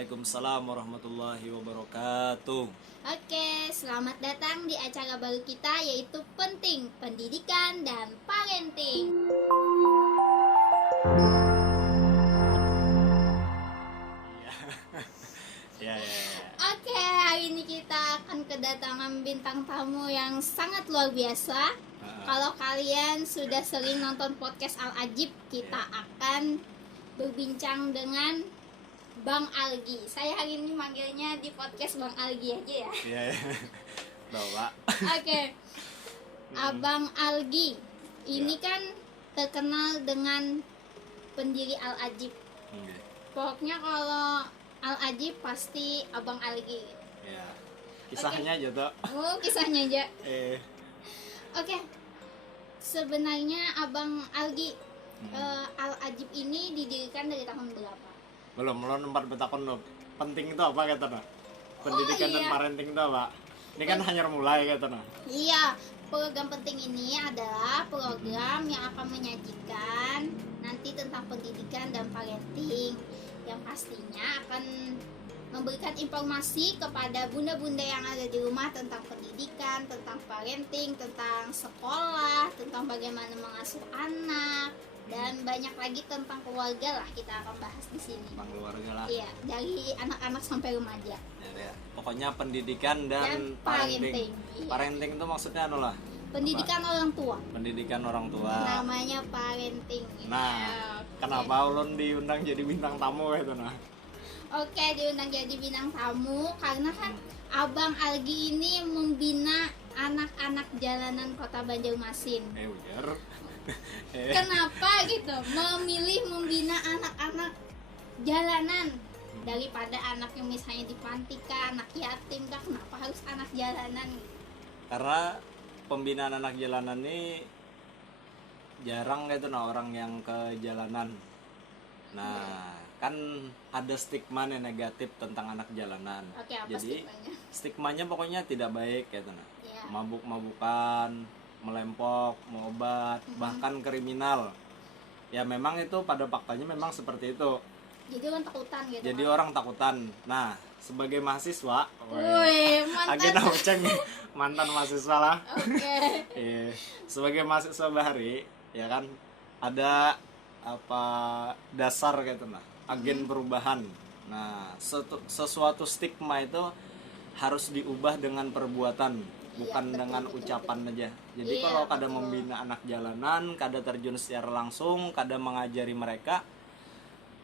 Waalaikumsalam warahmatullahi wabarakatuh. Oke, selamat datang di acara baru kita yaitu Penting, Pendidikan dan Parenting. Ya. Oke, hari ini kita akan kedatangan bintang tamu yang sangat luar biasa. Kalau kalian sudah sering nonton podcast Al-Ajib, kita akan berbincang dengan Bang Algi. Saya hari ini manggilnya di podcast Bang Algi aja ya. Iya. Bawa. Oke. Abang Algi ini kan terkenal dengan pendiri Al-Ajib. Pokoknya kalau Al-Ajib pasti Abang Algi. Ya. Kisahnya aja tuh. Oh, kisahnya aja. Oke. Sebenarnya Abang Algi, Al-Ajib ini didirikan dari tahun berapa? Belum nempat betakon lo. Penting itu apa kata nah? Pendidikan dan parenting itu apa? Ini kan hanya mulai kata nah. Iya, program penting ini adalah program yang akan menyajikan nanti tentang pendidikan dan parenting yang pastinya akan memberikan informasi kepada bunda-bunda yang ada di rumah tentang pendidikan, tentang parenting, tentang sekolah, tentang bagaimana mengasuh anak, dan banyak lagi tentang keluarga lah kita akan bahas di sini. Tentang keluarga lah. Iya, dari anak-anak sampai remaja. Ya. Pokoknya pendidikan dan parenting. Iya. Parenting itu maksudnya anu lah. Pendidikan orang tua. Pendidikan orang tua. Namanya parenting. Nah, Oke. kenapa ulun diundang jadi bintang tamu itu nah? Oke, diundang jadi bintang tamu karena kan Abang Algi ini membina anak-anak jalanan Kota Banjarmasin. Ujar. Kenapa gitu? Memilih membina anak-anak jalanan daripada anak yang misalnya di panti kah, anak yatim kah? Kenapa harus anak jalanan? Karena pembinaan anak jalanan ini jarang gitu nah orang yang ke jalanan. Nah, kan ada stigma nih negatif tentang anak jalanan. Oke, apa Jadi stigmanya? stigmanya pokoknya tidak baik gitu nah. Iya. Mabuk-mabukan, melempok, mau obat, bahkan kriminal. Ya memang itu pada faktanya memang seperti itu. Jadi orang takutan gitu. Jadi kan? orang takutan. Nah, sebagai mahasiswa, Woi, agak mantan. nauceng mantan mahasiswa lah. Oke. Iya, sebagai mahasiswa bahari, ya kan ada apa dasar gitu nah, agen perubahan. Nah, sesuatu stigma itu harus diubah dengan perbuatan, bukan betul, dengan betul, ucapan aja. Jadi Iya, kalau kada betul. membina anak jalanan, kada terjun secara langsung, kada mengajari mereka,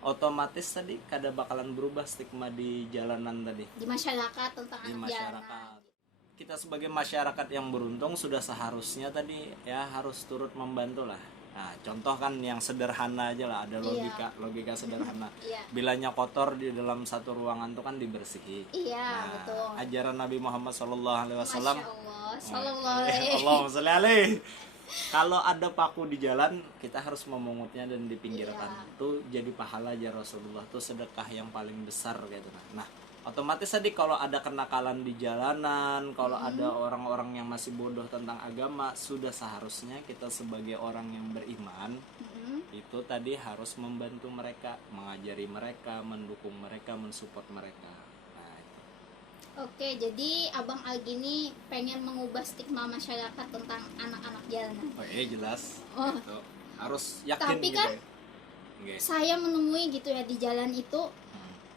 otomatis tadi kada bakalan berubah stigma di jalanan tadi. Di masyarakat tentang Di anak masyarakat. jalanan. Kita sebagai masyarakat yang beruntung sudah seharusnya tadi ya harus turut membantu lah. Nah, contoh kan yang sederhana aja lah, ada logika sederhana. Iya. Bilanya kotor di dalam satu ruangan tuh kan dibersihi. Iya, Nah, betul. ajaran Nabi Muhammad SAW. Masya Allah, sallallahu alaihi. Allahumma sholli alaihi. Kalau ada paku di jalan, kita harus memungutnya dan dipinggirkan. Iya. Itu jadi pahala aja Rasulullah. Itu sedekah yang paling besar gitu. Nah, otomatis tadi kalau ada kenakalan di jalanan, kalau ada orang-orang yang masih bodoh tentang agama, sudah seharusnya kita sebagai orang yang beriman itu tadi harus membantu mereka, mengajari mereka, mendukung mereka, mensupport mereka. Nah, itu. Oke, jadi Abang Algi ini pengen mengubah stigma masyarakat tentang anak-anak jalanan. Oh iya jelas. Oh. Gitu. Harus yakin Tapi gitu. kan Ya. Nggak. saya menemui gitu ya di jalan itu,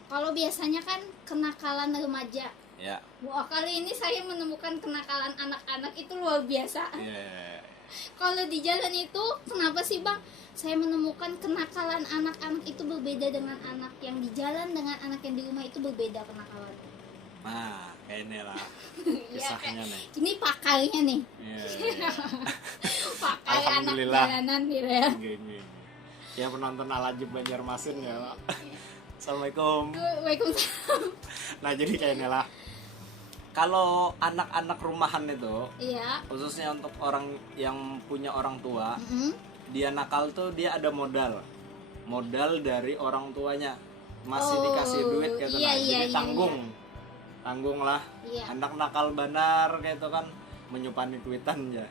kalau biasanya kan kenakalan remaja. Ya. Wah, kali ini saya menemukan kenakalan anak-anak itu luar biasa. Ya. Kalau di jalan itu, kenapa sih Bang? Saya menemukan kenakalan anak-anak itu berbeda dengan anak yang di jalan dengan anak yang di rumah itu berbeda kenakalannya. Nah, kayak ini lah Iya, kisahnya nih. ini pakarnya nih. Iya. Pakar anak Alhamdulillah. jalanan gitu ya. Gini. Ya penonton Al-Ajib Banjarmasin ya, Pak. Assalamualaikum. Waalaikumsalam. Nah, jadi kayak ini lah. Kalau anak-anak rumahan itu, Iya. khususnya untuk orang yang punya orang tua, Mm-mm. dia nakal tuh dia ada modal. Modal dari orang tuanya. Masih Oh, dikasih duit gitu iya, nah. iya, Jadi iya, tanggung. Tanggung lah. Iya. Anak nakal benar gitu kan, menyupani duitan ya.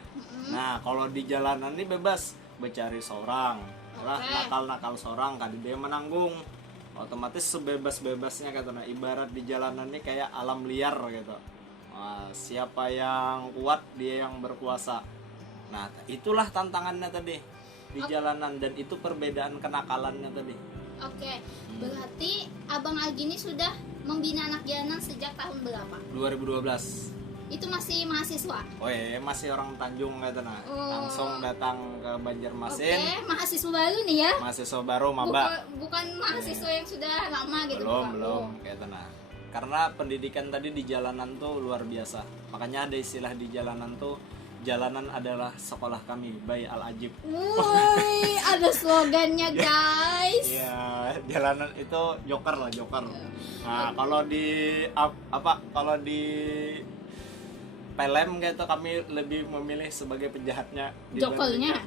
Nah, kalau di jalanan ini bebas, bercari seorang. Lah Oke. nakal-nakal seorang kan dia menanggung. otomatis sebebas-bebasnya kata nah, ibarat di jalanan ini kayak alam liar gitu. Nah, siapa yang kuat dia yang berkuasa. Nah itulah tantangannya tadi di jalanan, dan itu perbedaan kenakalannya tadi. Oke, berarti Abang Algi ini sudah membina anak jalanan sejak tahun berapa? 2012. Itu masih mahasiswa? Oh iya, masih orang Tanjung kata nah. Oh. Langsung datang ke Banjarmasin. Oke, mahasiswa baru nih ya? Mahasiswa baru maba. Bukan mahasiswa yang sudah lama gitu? Belum kayak nah. Karena pendidikan tadi di jalanan tuh luar biasa. Makanya ada istilah di jalanan tuh, jalanan adalah sekolah kami by Al-Ajib. Woi, ada slogannya guys. Iya, jalanan itu joker lah, joker. Nah, kalau di kalau di film gitu kami lebih memilih sebagai penjahatnya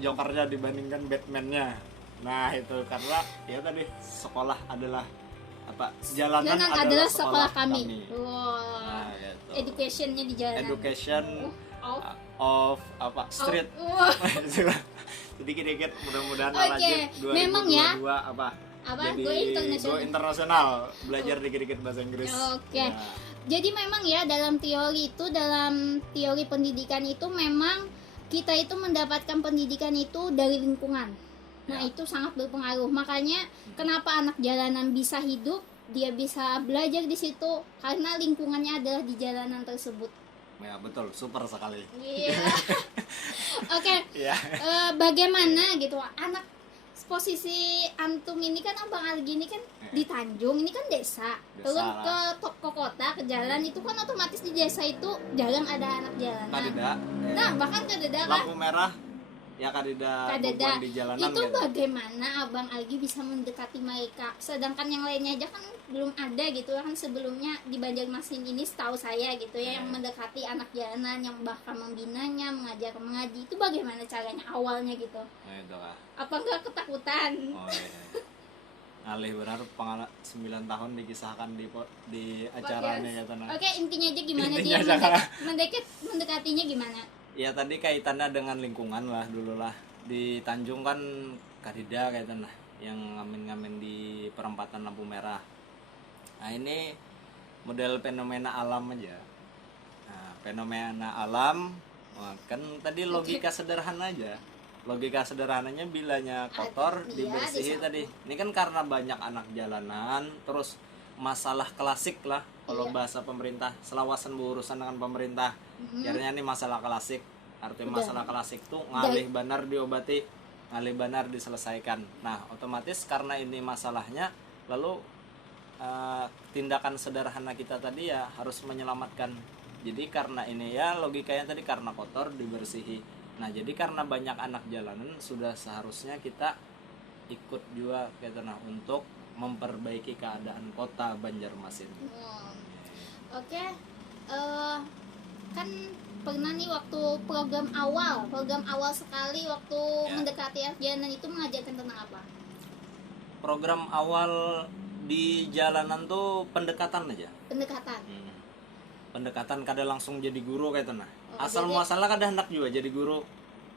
jokernya dibandingkan Batman-nya. Nah, itu karena ya tadi sekolah adalah jalanan adalah sekolah kami. Wow. Nah, gitu. Education-nya di jalanan. Education of street. Sedikit-sedikit mudah-mudahan lanjut 2022 memang ya. Jadi go internasional, belajar dikit-dikit bahasa Inggris. Oke. Ya. Jadi memang ya dalam teori pendidikan itu memang kita itu mendapatkan pendidikan itu dari lingkungan. Nah, itu sangat berpengaruh. Makanya kenapa anak jalanan bisa hidup, dia bisa belajar di situ karena lingkungannya adalah di jalanan tersebut. Ya, betul, super sekali. Iya. Oke. Iya. Bagaimana gitu anak posisi antum ini kan Abang Algi ini kan di Tanjung, ini kan desa. Turun ke kota, ke jalan itu kan otomatis di desa itu jarang ada anak jalanan. Kadeda. Nah, bahkan kadeda kan. Lampu merah ya kadeda di jalanan. Itu gitu. Bagaimana Abang Algi bisa mendekati mereka? Sedangkan yang lainnya aja kan belum ada gitu kan, sebelumnya di Banjarmasin ini setahu saya gitu ya yang mendekati anak jalanan, yang bahkan membinanya, mengajar mengaji. Itu bagaimana caranya awalnya gitu? Nah, itu lah. Apa enggak ketakutan? Oh iya. Alih benar pengalaman 9 tahun dikisahkan di acaranya ya tenang. Oke, intinya aja gimana Intinya dia mendekatinya gimana? Ya tadi kaitannya dengan lingkungan lah dulu lah. Di Tanjung kan kadida kayak nah yang ngamen-ngamen di perempatan lampu merah. Nah, ini model fenomena alam aja. Nah, fenomena alam kan tadi logika sederhana aja. Logika sederhananya bilanya kotor dibersihin tadi. Ini kan karena banyak anak jalanan, terus masalah klasik lah kalau bahasa pemerintah, selawasan berurusan dengan pemerintah. Jadinya ini masalah klasik. Artinya masalah klasik tuh ngalih banar diobati, ngalih banar diselesaikan. Nah, otomatis karena ini masalahnya, lalu tindakan sederhana kita tadi ya harus menyelamatkan. Jadi karena ini ya logikanya tadi karena kotor dibersihi. Nah, jadi karena banyak anak jalanan sudah seharusnya kita ikut juga gitu nah untuk memperbaiki keadaan kota Banjarmasin. Oke. Kan pernah nih waktu program awal sekali waktu mendekati anak jalanan itu mengajarkan tentang apa? Program awal di jalanan tuh pendekatan aja. Pendekatan kada langsung jadi guru kayak nah. Asal muasalnya kada hendak juga jadi guru.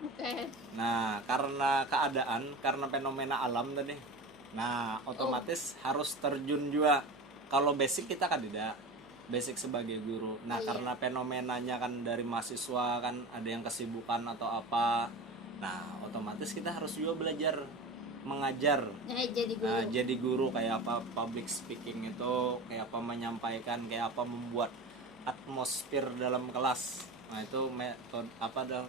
Oke. Nah, karena keadaan, karena fenomena alam tadi. Nah, otomatis harus terjun juga. Kalau basic kita kan tidak basic sebagai guru. Nah, karena fenomenanya kan dari mahasiswa kan ada yang kesibukan atau apa. Nah, otomatis kita harus juga belajar mengajar. Jadi guru kayak apa public speaking itu, kayak apa menyampaikan, kayak apa membuat atmosfer dalam kelas. Nah, itu metode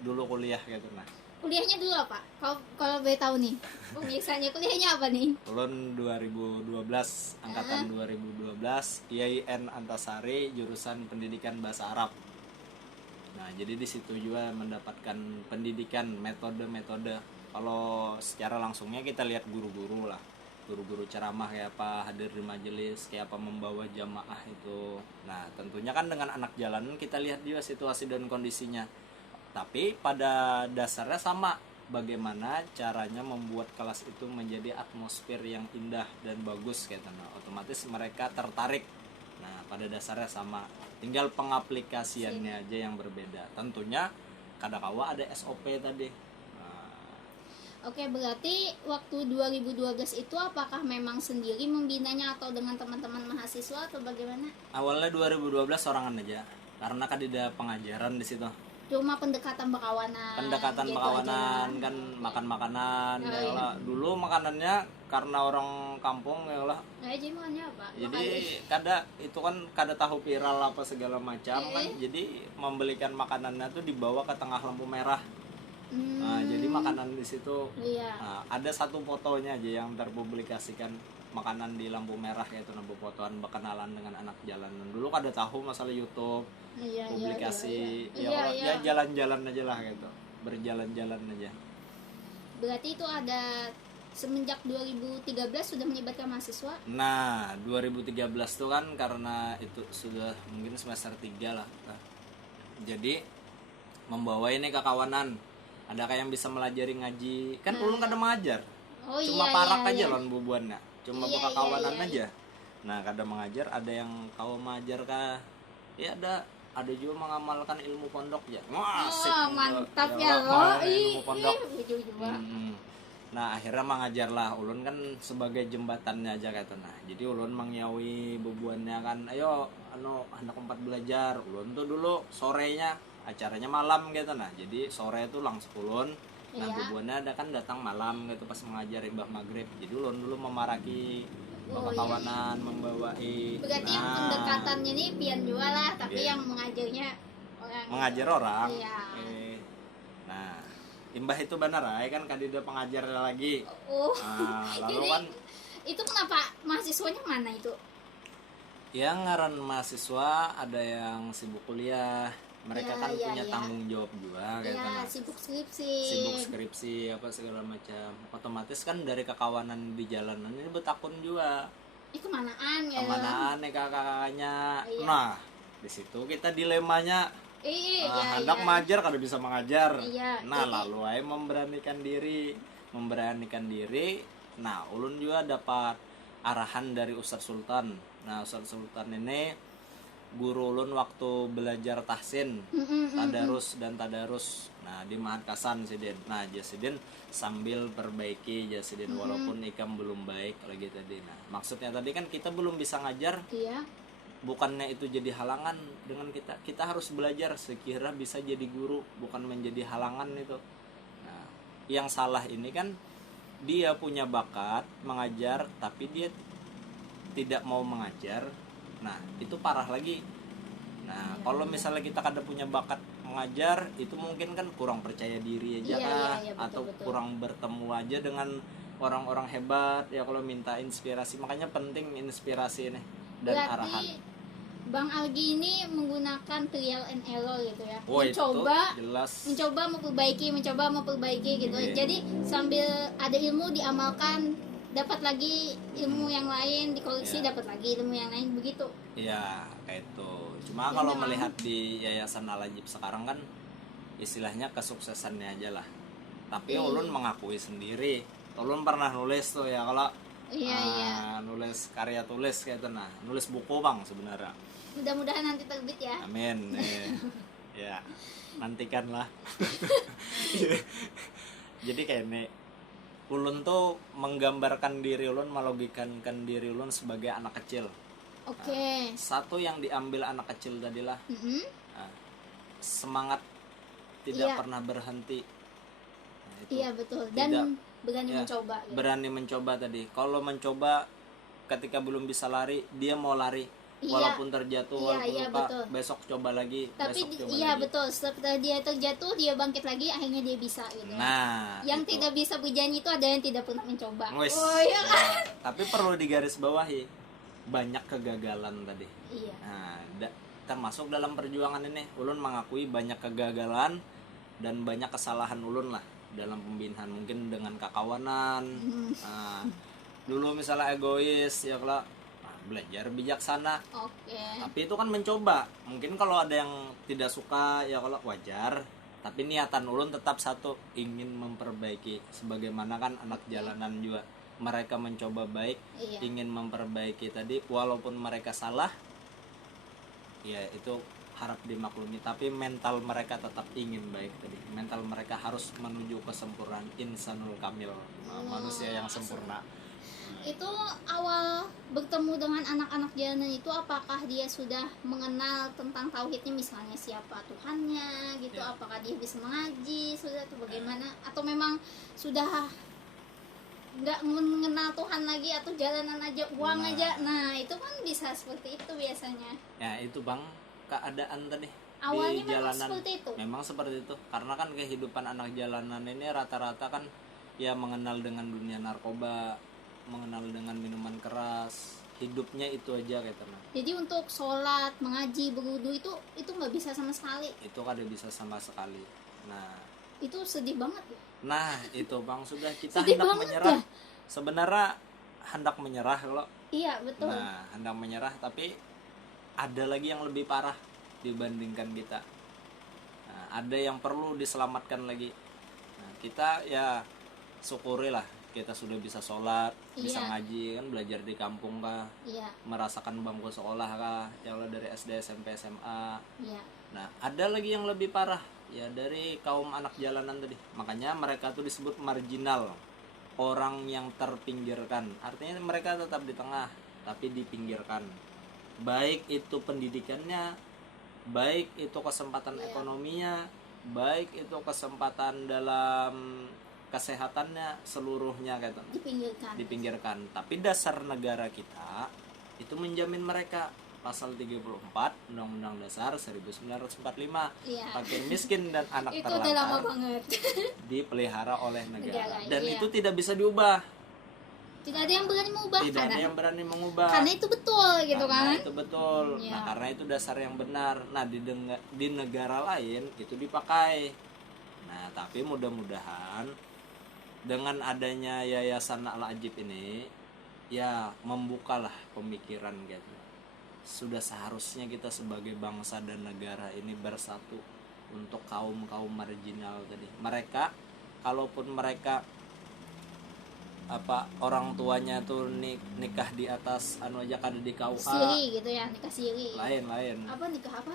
dulu kuliah gitu nah. Kuliahnya dulu apa? Kalau boleh tahu nih. Pemirsanya kuliahnya apa nih? Tahun 2012, angkatan 2012, IAIN Antasari, jurusan Pendidikan Bahasa Arab. Nah, jadi di situ juga mendapatkan pendidikan metode-metode. Kalau secara langsungnya kita lihat guru-guru lah. Guru-guru ceramah kayak apa, hadir di majelis, kayak apa membawa jamaah itu. Nah, tentunya kan dengan anak jalanan kita lihat juga situasi dan kondisinya. Tapi pada dasarnya sama, bagaimana caranya membuat kelas itu menjadi atmosfer yang indah dan bagus kayak gitu. Nah, otomatis mereka tertarik. Nah, pada dasarnya sama, tinggal pengaplikasiannya aja yang berbeda. Tentunya kadang-kala ada SOP tadi. Oke, berarti waktu 2012 itu apakah memang sendiri membinanya atau dengan teman-teman mahasiswa atau bagaimana? Awalnya 2012 sorangan aja, karena kan ada pengajaran di situ. Cuma pendekatan berkawanan. Pendekatan gitu perkawanan aja. kan, makan makanan Oh, ya iya. lah. Dulu makanannya karena orang kampung ya lah. Jadi makannya apa? Jadi itu kan kada tahu viral apa segala macam kan. Jadi membelikan makanannya tuh dibawa ke tengah lampu merah. Nah, jadi makanan di situ. Iya. Nah, ada satu fotonya aja yang terpublikasikan, makanan di lampu merah, yaitu lampu fotoan berkenalan dengan anak jalanan. Dulu kada tahu masalah YouTube, Iya, publikasi, iya. ya, Iya, kalau- iya. ya jalan-jalan aja lah gitu, berjalan-jalan aja. Berarti itu ada semenjak 2013 sudah melibatkan mahasiswa. Nah, 2013 tuh kan karena itu sudah mungkin semester 3 lah. Nah, jadi membawa ini ke kawanan. Ada kayak yang bisa melajari ngaji. Kan ulun kada mengajar. Oh Cuma iya, parak iya, aja iya. lon bubuannya. Cuma Iya, buka iya, kawanan iya, aja. Nah, kada mengajar, ada yang kau mengajar kah? Ya ada juga mengamalkan ilmu pondok ya. Wah, asik. Oh, mantap Ya ya Allah, lo. ilmu pondok. Ujung-ujung. Nah, akhirnya mengajar lah. Ulun kan sebagai jembatannya aja kata. Nah, jadi ulun mengyawi bubuannya kan. Ayo, anak 4 belajar. Ulun tuh dulu sorenya, acaranya malam gitu. Nah, jadi sore itu langsung ulun. Nah, Iya. bubuannya ada kan datang malam gitu pas mengajar imbah maghrib. Jadi ulun dulu memaraki Oh, bawa iya. kawanan, membawai. Berarti yang Nah, pendekatannya ini pian juga lah, tapi Iya. yang mengajarnya orang. mengajar orang. Iya. Nah, imbah itu benar ay kan kadida pengajar lagi. Oh. Nah, lalu Jadi kan itu kenapa mahasiswanya mana itu? yang ngaran mahasiswa ada yang sibuk kuliah, mereka Ya, kan ya, punya ya. tanggung jawab juga kayak Ya, gitu. sibuk skripsi. Sibuk skripsi apa segala macam, otomatis kan dari kekawanan di jalanan ini betakun juga Ini kemanaan ya? kemanaan nih kakak-kakaknya. Iya. Nah, di situ kita dilemanya, Iya, hendak iya. mengajar kada bisa mengajar. Iya, Nah, jadi- lalu ay memberanikan diri. Nah, ulun juga dapat arahan dari Ustadz Sultan. Nah, Ustadz Sultan ini guru ulun waktu belajar tahsin, tadarus. Nah, di Mahat Kasan Sidin. Nah, Jasidin sambil perbaiki Jasidin walaupun ikam belum baik lagi tadi. Nah, maksudnya tadi kan kita belum bisa ngajar, Iya. bukannya itu jadi halangan dengan kita harus belajar sekira bisa jadi guru, bukan menjadi halangan itu. Nah, yang salah ini kan dia punya bakat mengajar tapi dia tidak mau mengajar. Nah, itu parah lagi. Nah, kalau misalnya kita kada punya bakat mengajar, itu mungkin kan kurang percaya diri aja Iya, kah, iya, betul, atau betul. kurang bertemu aja dengan orang-orang hebat ya kalau minta inspirasi. Makanya penting inspirasi ini dan arahan. Berarti Bang Algi ini menggunakan trial and error gitu ya. Oh, itu mencoba jelas. mencoba memperbaiki gitu. Iya. Jadi sambil ada ilmu diamalkan, dapat lagi ilmu yang lain, dikoreksi Iya. dapat lagi ilmu yang lain begitu. Iya, kayak itu. Cuma Ya, kalau memang. melihat di Yayasan Al-Ajib sekarang kan istilahnya kesuksesannya aja lah. Tapi Iya. ulun mengakui sendiri. Ulun pernah nulis tuh ya kalau Iya. nulis karya tulis kayak itu, nah, nulis buku bang sebenarnya. Mudah-mudahan nanti terbit ya. Amin. Ya, nantikanlah. Jadi kayak ini ulun tuh menggambarkan diri ulun, melogikankan diri ulun sebagai anak kecil. Oke. Satu yang diambil anak kecil tadilah Mhm. semangat tidak Iya. pernah berhenti. Nah, itu. Iya betul. Dan Tidak. berani Ya, mencoba. Gitu. Berani mencoba tadi. Kalau mencoba ketika belum bisa lari, dia mau lari. Iya. Walaupun terjatuh, Iya, walaupun iya, lupa, betul. besok coba lagi, Tapi besok coba iya lagi. betul. Setelah dia terjatuh, dia bangkit lagi, akhirnya dia bisa gitu. ya. Nah, Yang itu. tidak bisa berjanji itu ada yang tidak pernah mencoba. Wes. Oh iya kan? Nah, tapi perlu digarisbawahi banyak kegagalan tadi. Iya. Nah, termasuk dalam perjuangan ini, ulun mengakui banyak kegagalan dan banyak kesalahan ulun lah dalam pembinaan, mungkin dengan kakawanan. Nah, dulu misalnya egois ya kalau belajar bijaksana, Oke. tapi itu kan mencoba. Mungkin kalau ada yang tidak suka ya kalau wajar, tapi niatan ulun tetap satu, ingin memperbaiki. Sebagaimana kan anak jalanan juga, mereka mencoba baik, Iya. ingin memperbaiki tadi, walaupun mereka salah, ya itu harap dimaklumi, tapi mental mereka tetap ingin baik tadi. Mental mereka harus menuju kesempurnaan, insanul kamil, manusia yang sempurna. Itu awal bertemu dengan anak-anak jalanan itu, apakah dia sudah mengenal tentang tauhidnya, misalnya siapa Tuhannya gitu, Ya. apakah dia bisa mengaji sudah atau bagaimana, atau memang sudah nggak mengenal Tuhan lagi atau jalanan aja uang Nah. aja. Nah itu kan bisa seperti itu biasanya. Ya itu bang, keadaan tadi Awalnya di memang jalanan seperti itu. memang seperti itu, karena kan kehidupan anak jalanan ini rata-rata kan ya mengenal dengan dunia narkoba, mengenal dengan minuman keras, hidupnya itu aja gitu. Nah Jadi untuk sholat, mengaji, berwudu itu nggak bisa sama sekali. itu kada bisa sama sekali. Nah Itu sedih banget ya. itu bang, sudah kita Sedih hendak banget menyerah ya. sebenarnya, hendak menyerah kalau Iya betul. nah hendak menyerah, tapi ada lagi yang lebih parah dibandingkan kita. Nah, ada yang perlu diselamatkan lagi. Nah, kita ya syukurilah kita sudah bisa sholat, bisa Iya. ngaji kan, belajar di kampung kah, Iya, merasakan bangku sekolah kah, yang dari SD, SMP, SMA. iya. Nah, ada lagi yang lebih parah ya dari kaum anak jalanan tadi. Makanya mereka tuh disebut marginal, orang yang terpinggirkan. Artinya mereka tetap di tengah tapi dipinggirkan. Baik itu pendidikannya, baik itu kesempatan Iya. ekonominya, baik itu kesempatan dalam kesehatannya, seluruhnya gitu dipinggirkan. Tapi dasar negara kita itu menjamin mereka. Pasal 34 Undang-Undang Dasar 1945, Iya. fakir miskin dan anak Itu udah lama terlantar banget. dipelihara oleh negara. Negara, Dan iya. itu tidak bisa diubah. Tidak ada yang berani mengubah Tidak ada karena yang berani mengubah. karena itu betul gitu Karena kan. itu betul. Iya. Nah, karena itu dasar yang benar. Nah, di negara lain itu dipakai. Nah, tapi mudah-mudahan dengan adanya Yayasan Al-Ajib ini ya membukalah pemikiran gitu. Sudah seharusnya kita sebagai bangsa dan negara ini bersatu untuk kaum-kaum marginal tadi. Mereka kalaupun mereka orang tuanya tuh nikah di atas anu aja kada di KUA, Siri gitu ya, nikah siri. lain Apa nikah apa?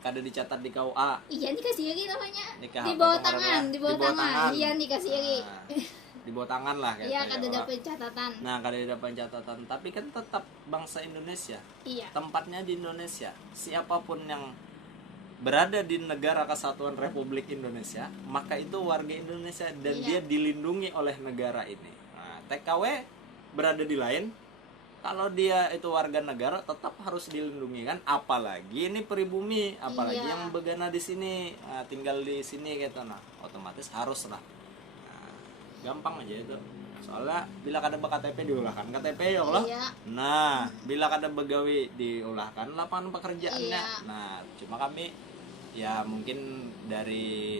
kada dicatat di KUA. Iya nikah siri namanya. Nikah Di apa bawah tuh tangan, namanya? di bawah tangan. Iya nikah siri. Nah, di bawah tangan lah kayak Iya gitu kada ya, dapat catatan. nah kada dapat catatan, tapi kan tetap bangsa Indonesia, Iya. tempatnya di Indonesia. Siapapun yang berada di negara kesatuan Republik Indonesia, maka itu warga Indonesia dan Iya. dia dilindungi oleh negara ini. Nah, TKW berada di lain, kalau dia itu warga negara tetap harus dilindungi kan, apalagi ini pribumi, apalagi Iya. yang begana di sini, tinggal di sini gitu. Nah, otomatis harus lah. Nah, gampang aja itu. Soalnya bila kada KTP diulahkan KTP ya Allah. Iya. Nah, bila kada begawi diulahkan lapangan pekerjaannya. Iya. Nah, cuma kami ya mungkin dari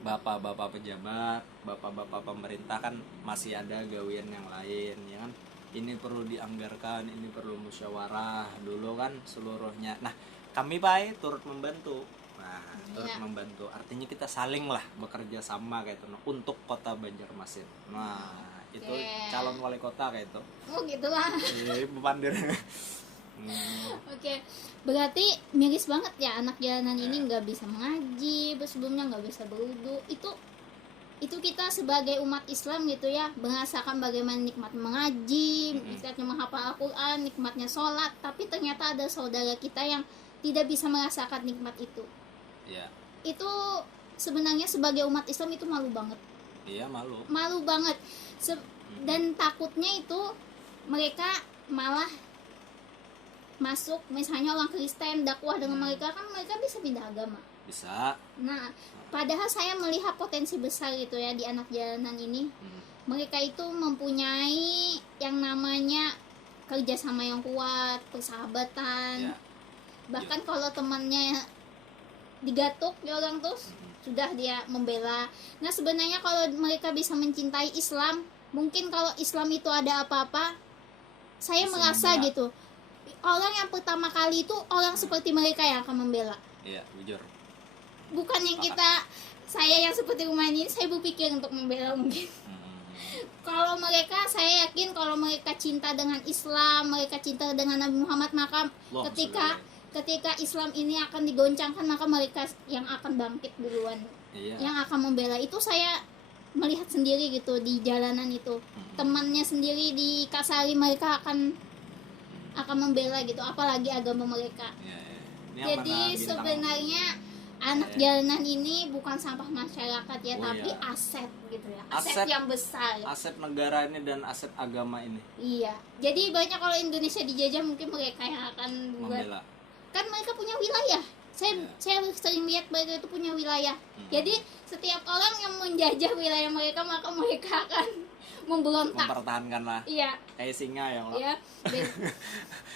bapak-bapak pejabat, bapak-bapak pemerintah kan masih ada gawian yang lain ya kan. Ini perlu dianggarkan, ini perlu musyawarah dulu kan seluruhnya. Nah, kami Pak turut membantu. Nah, turut Iya. membantu. Artinya kita saling lah bekerja sama kayak itu untuk Kota Banjarmasin. Nah, itu Oke. calon wali kota kayak itu. Oh gitu lah. Pepandir. Oke, berarti miris banget ya anak jalanan ini nggak bisa mengaji, sebelumnya nggak bisa berwudu. Itu kita sebagai umat Islam gitu ya, merasakan bagaimana nikmat mengaji, nikmatnya menghafal Al-Quran, nikmatnya sholat, tapi ternyata ada saudara kita yang tidak bisa merasakan nikmat itu. Iya. Itu sebenarnya sebagai umat Islam itu malu banget. Iya, malu. Malu banget. Dan takutnya itu mereka malah masuk, misalnya orang Kristen dakwah dengan mereka, kan mereka bisa pindah agama. Bisa. Nah, padahal saya melihat potensi besar gitu ya di anak jalanan ini. Mereka itu mempunyai yang namanya kerjasama yang kuat, persahabatan. Ya. Bahkan kalau temannya digatuk ya orang terus sudah dia membela. Nah, sebenarnya kalau mereka bisa mencintai Islam, mungkin kalau Islam itu ada apa-apa, saya Bisa merasa membela. gitu. Orang yang pertama kali itu orang seperti mereka yang akan membela. Iya, jujur. Bukan yang saya yang seperti rumah ini, saya berpikir untuk membela mungkin. Kalau mereka, saya yakin kalau mereka cinta dengan Islam, mereka cinta dengan Nabi Muhammad, maka Wah, ketika ketika Islam ini akan digoncangkan, maka mereka yang akan bangkit duluan, Iya. yang akan membela. Itu saya melihat sendiri gitu di jalanan itu. Temannya sendiri dikasari, mereka akan membela gitu, apalagi agama mereka. Iya, iya. Ini yang Jadi mana bintang? sebenarnya anak Iya. jalanan ini bukan sampah masyarakat ya, Oh, tapi iya. aset gitu ya, aset Aset. yang besar. Aset negara ini dan aset agama ini Iya, jadi banyak kalau Indonesia dijajah mungkin mereka yang akan buat, membela. kan mereka punya wilayah. Saya sering lihat mereka itu punya wilayah. Jadi setiap orang yang menjajah wilayah mereka, maka mereka akan memberontak. Mempertahankan lah. Iya, Kayak singa ya Allah. ya.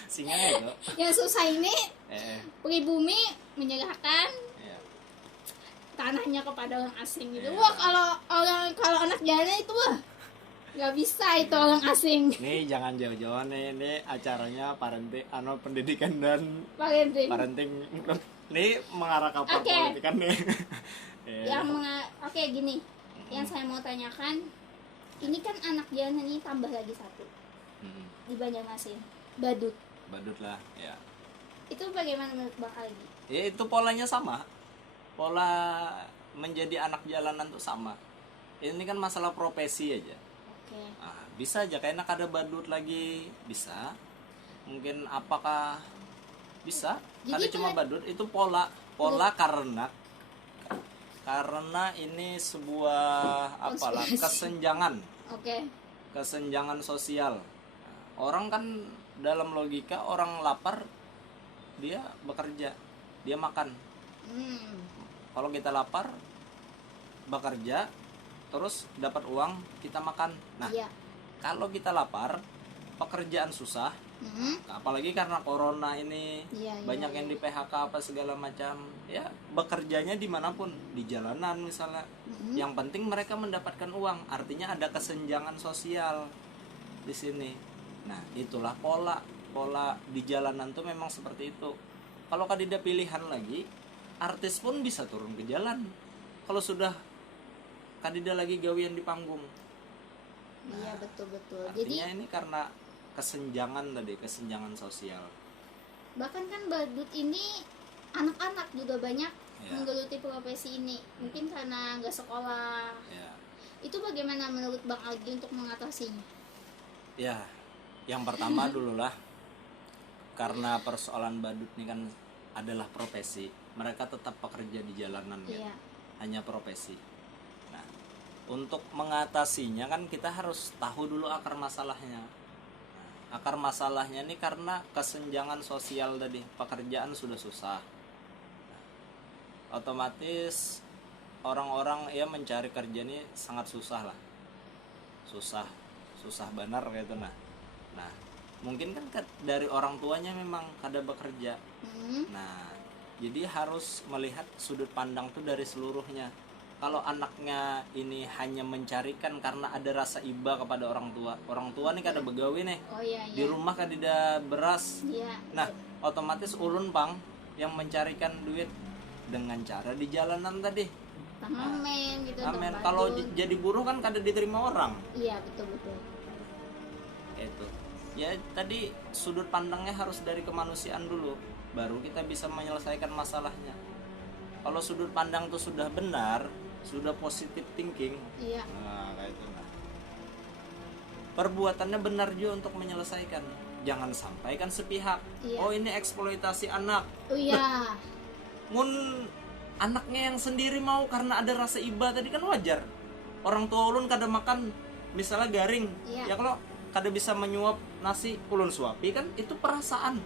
Singa itu. Yang susah ini Eh, pribumi menyerahkan iya. tanahnya kepada orang asing gitu. Iya. Wah, kalau anak jalanan itu wah nggak bisa itu orang asing. Nih jangan jauh-jauh nih, ini acaranya pendidikan dan Parenting. parenting. Nih mengarah ke Oke. politikan nih. Iya. Oke, gini. Yang saya mau tanyakan, ini kan anak jalanan ini tambah lagi satu Mm, di Banjarmasin, badut. badut lah, ya. Itu bagaimana menurut Bang Aldi? Ya itu polanya sama. Pola menjadi anak jalanan tuh sama. Ini kan masalah profesi aja. Oke. Ah, bisa aja kayaknya ada badut lagi, bisa. Mungkin apakah bisa? Jadi Ada cuma badut itu pola karena ini sebuah apalah Konspirasi. Oke. kesenjangan sosial. Orang kan dalam logika orang lapar dia bekerja, dia makan. Kalau kita lapar bekerja terus dapat uang kita makan. Nah, Iya. kalau kita lapar pekerjaan susah, Mm. apalagi karena corona ini Iya, iya, banyak iya. yang di PHK apa segala macam, ya bekerjanya dimanapun, di jalanan misalnya. Mm. Yang penting mereka mendapatkan uang, artinya ada kesenjangan sosial di sini. Nah itulah pola di jalanan tuh memang seperti itu. Kalau kadida pilihan lagi, artis pun bisa turun ke jalan kalau sudah kadida lagi gawian di panggung. Iya, betul. Artinya Jadi ini karena kesenjangan sosial. bahkan kan badut ini anak-anak juga banyak Ya. menggeluti profesi ini, mungkin karena nggak sekolah. Ya, Itu bagaimana menurut Bang Aldi untuk mengatasinya? ya. Yang pertama dulu lah, karena persoalan badut ini kan adalah profesi, mereka tetap pekerja di jalanan ya. Iya. Hanya profesi. Nah, untuk mengatasinya kan kita harus tahu dulu akar masalahnya. Nah, akar masalahnya ini karena kesenjangan sosial tadi, pekerjaan sudah susah. Nah, otomatis orang-orang ya mencari kerja ini sangat susah lah. Susah benar kayak itu. Nah, mungkin kan dari orang tuanya memang kada bekerja. Nah, jadi harus melihat sudut pandang tuh dari seluruhnya. Kalau anaknya ini hanya mencarikan karena ada rasa iba kepada orang tua nih kada begawi nih, Oh iya, di rumah kadida beras. Iya. Nah, otomatis ulun pang yang mencarikan duit dengan cara di jalanan tadi. Ngamen gitu. Amen. tempat Kalau badut. jadi buruh kan kada diterima orang. Iya, betul. Itu ya tadi sudut pandangnya harus dari kemanusiaan dulu, baru kita bisa menyelesaikan masalahnya. Kalau sudut pandang itu sudah benar, sudah positive thinking, Iya. nah kayak itu. Nah, perbuatannya benar juga untuk menyelesaikan, jangan sampai kan sepihak. Iya. Oh ini eksploitasi anak, Oh iya. mun anaknya yang sendiri mau karena ada rasa iba tadi kan wajar. Orang tua ulun kada makan misalnya garing, Iya. ya kalau kada bisa menyuap nasi ulun suapi kan itu perasaan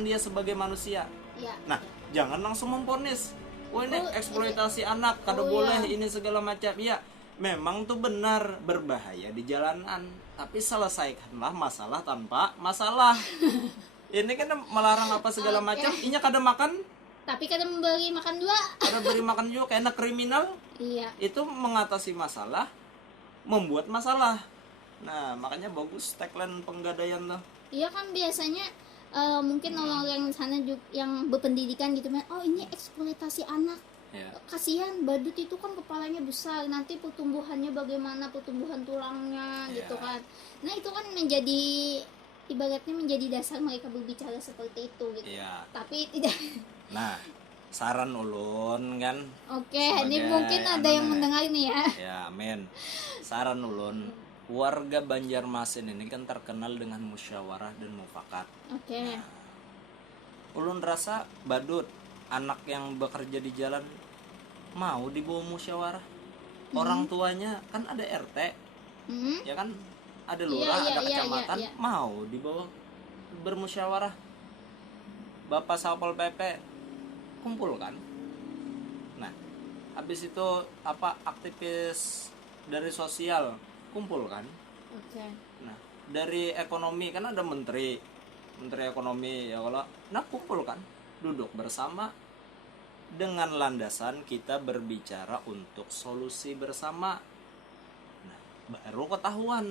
dia sebagai manusia. Iya. Nah, jangan langsung memponis, oh ini Oh, eksploitasi anak, kada Oh, boleh iya. ini segala macam. Ya memang tuh benar berbahaya di jalanan, tapi selesaikanlah masalah tanpa masalah. Ini kan melarang apa segala Oke. macam, inya kada makan, Tapi kadang memberi makan dua. kada beri makan juga kayak anak kriminal. Iya. Itu mengatasi masalah, membuat masalah. Nah makanya bagus tagline penggadaian tuh. Iya kan biasanya mungkin orang-orang di sana juga yang berpendidikan gitu kan, oh ini eksploitasi anak. Ya. Kasihan badut itu kan kepalanya besar, nanti pertumbuhannya bagaimana, pertumbuhan tulangnya Iya. gitu kan. Nah itu kan menjadi ibaratnya menjadi dasar mereka berbicara seperti itu gitu. Iya. Tapi tidak. Nah, saran ulun kan Oke, ini sebagai mungkin ada yang anu, mendengar nih ya. ya men, saran ulun, warga Banjarmasin ini kan terkenal dengan musyawarah dan mufakat. Oke. Ulun rasa badut anak yang bekerja di jalan mau dibawa musyawarah. Orang tuanya kan ada RT, Hmm? ya kan, ada lurah, Iya, ada iya, kecamatan, iya. mau dibawa bermusyawarah. Bapak Satpol PP kumpulkan. Nah, habis itu apa, aktivis dari sosial kumpulkan. Oke. Nah, dari ekonomi kan ada menteri ekonomi ya, kalau nah kumpulkan, duduk bersama dengan landasan kita berbicara untuk solusi bersama. Nah, baru ketahuan.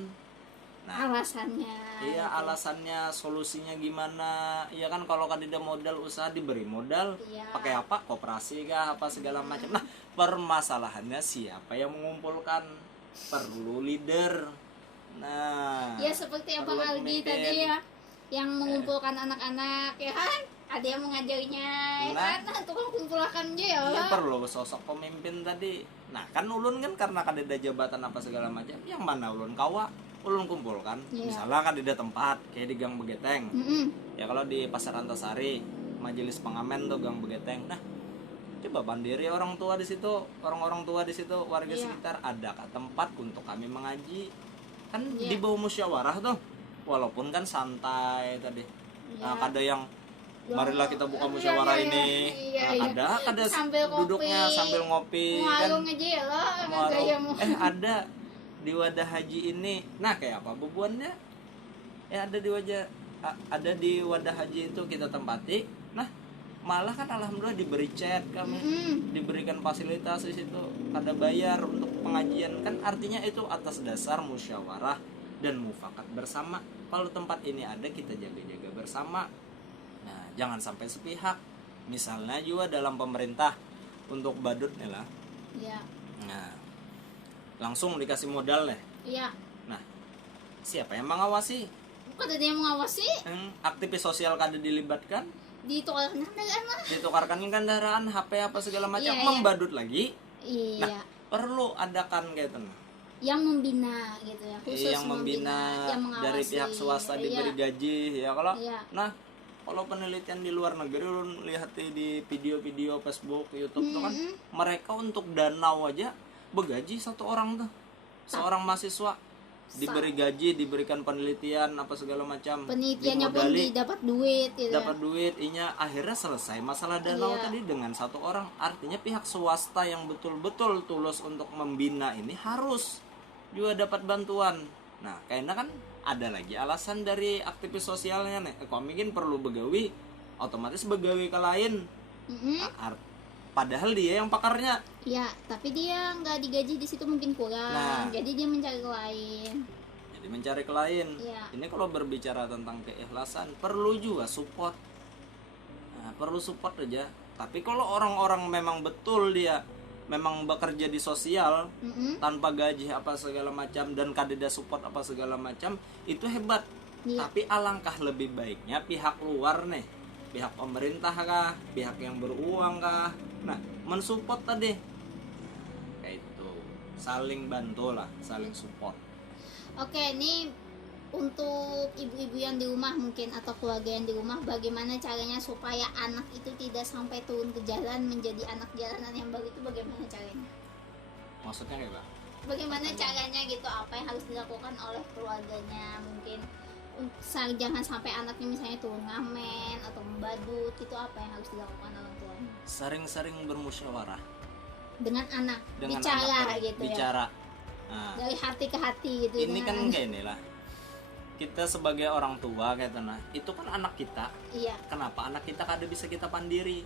Nah, Alasannya. iya, gitu. alasannya, solusinya gimana? Ya kan, kalau kan tidak modal usaha diberi modal, Iya. pakai apa? Koperasi kah, apa segala macam. Nah, permasalahannya siapa yang mengumpulkan? Perlu leader. Nah, Ya seperti Abang perlu Aldi pemimpin. tadi ya, yang mengumpulkan anak-anak ya kan, ada yang mengajarinya ya Nah. kan, nah tukang kumpulkan aja ya. Iya, perlu sosok pemimpin tadi. Nah, kan ulun kan karena kadeda jabatan apa segala macam, yang mana ulun kawa, ulun kumpulkan. Iya. Misalnya kadeda tempat kayak di Gang Begeteng. Mm-mm. Ya kalau di Pasar Antasari, majelis pengamen tuh Gang Begeteng. Nah, coba pandiri orang tua di situ, orang-orang tua di situ, warga Iya. sekitar, adakah tempat untuk kami mengaji? Kan Iya. di bawah musyawarah tuh. Walaupun kan santai tadi. Nah, Iya. ada yang marilah kita buka Iya, musyawarah iya, ini. iya, Nah, iya. ada Sambil duduknya kopi, sambil ngopi kan. warung aja ya lo, Warung. gayamu. Ada di wadah haji ini. Nah, kayak apa bubuannya? Ya ada di wadah haji itu kita tempati. Nah, malah kan alhamdulillah diberi chat kami. Mm-mm. Diberikan fasilitas di situ. Ada bayar untuk pengajian, kan artinya itu atas dasar musyawarah dan mufakat bersama. Kalau tempat ini ada, kita jaga-jaga bersama. Nah, jangan sampai sepihak. Misalnya juga dalam pemerintah untuk badut nih lah. Iya. Nah, langsung dikasih modal deh. Iya. Nah, siapa yang mengawasi? Kok ada yang mengawasi? Aktivis sosial kada dilibatkan, Ditukarkan kendaraan lah. ditukarkan kendaraan, HP apa segala macam, Iya, iya. membadut lagi. Iya. Perlu adakan gitu. Yang membina gitu ya, khusus Yang membina, yang mengawasi. dari pihak swasta Iya. diberi gaji ya kalau. Iya. Nah, kalau penelitian di luar negeri, lu lihat di video-video Facebook, YouTube tuh kan, Mm-mm. mereka untuk danau aja begaji satu orang tuh, seorang mahasiswa diberi gaji, diberikan penelitian apa segala macam, Penelitiannya pun dimodali, dapat duit gitu. dapat duit, inya akhirnya selesai masalah danau Iya. tadi dengan satu orang. Artinya pihak swasta yang betul-betul tulus untuk membina ini harus juga dapat bantuan. Nah, kayaknya kan ada lagi alasan dari aktivis sosialnya nih, kami kan perlu begawi, otomatis begawi ke lain. Mm-mm. Padahal dia yang pakarnya. Ya, tapi dia nggak digaji di situ mungkin kurang, Nah. jadi dia mencari lain. Jadi mencari ke lain. Iya. Ini kalau berbicara tentang keikhlasan, perlu juga support. Nah, perlu support aja. Tapi kalau orang-orang memang betul dia memang bekerja di sosial Mm-mm. tanpa gaji apa segala macam dan kadeda support apa segala macam, itu hebat. Iya. Tapi alangkah lebih baiknya pihak luar nih, pihak pemerintah kah, pihak yang beruang kah, nah mensupport tadi. Kayak itu, saling bantu lah, saling support. Oke, ini untuk ibu-ibu yang di rumah mungkin atau keluarga yang di rumah, bagaimana caranya supaya anak itu tidak sampai turun ke jalan menjadi anak jalanan yang baru, itu bagaimana caranya? Maksudnya kayak apa? Bagaimana caranya gitu, apa yang harus dilakukan oleh keluarganya mungkin, jangan sampai anaknya misalnya turun ngamen atau membadut, itu apa yang harus dilakukan orang tuanya Sering-sering bermusyawarah dengan anak, dengan bicara anak, gitu ya, bicara. Nah, dari hati ke hati gitu. ini kan dengan- kayak inilah, kita sebagai orang tua kayak nah, itu kan anak kita. iya, Kenapa anak kita kada bisa kita pandiri?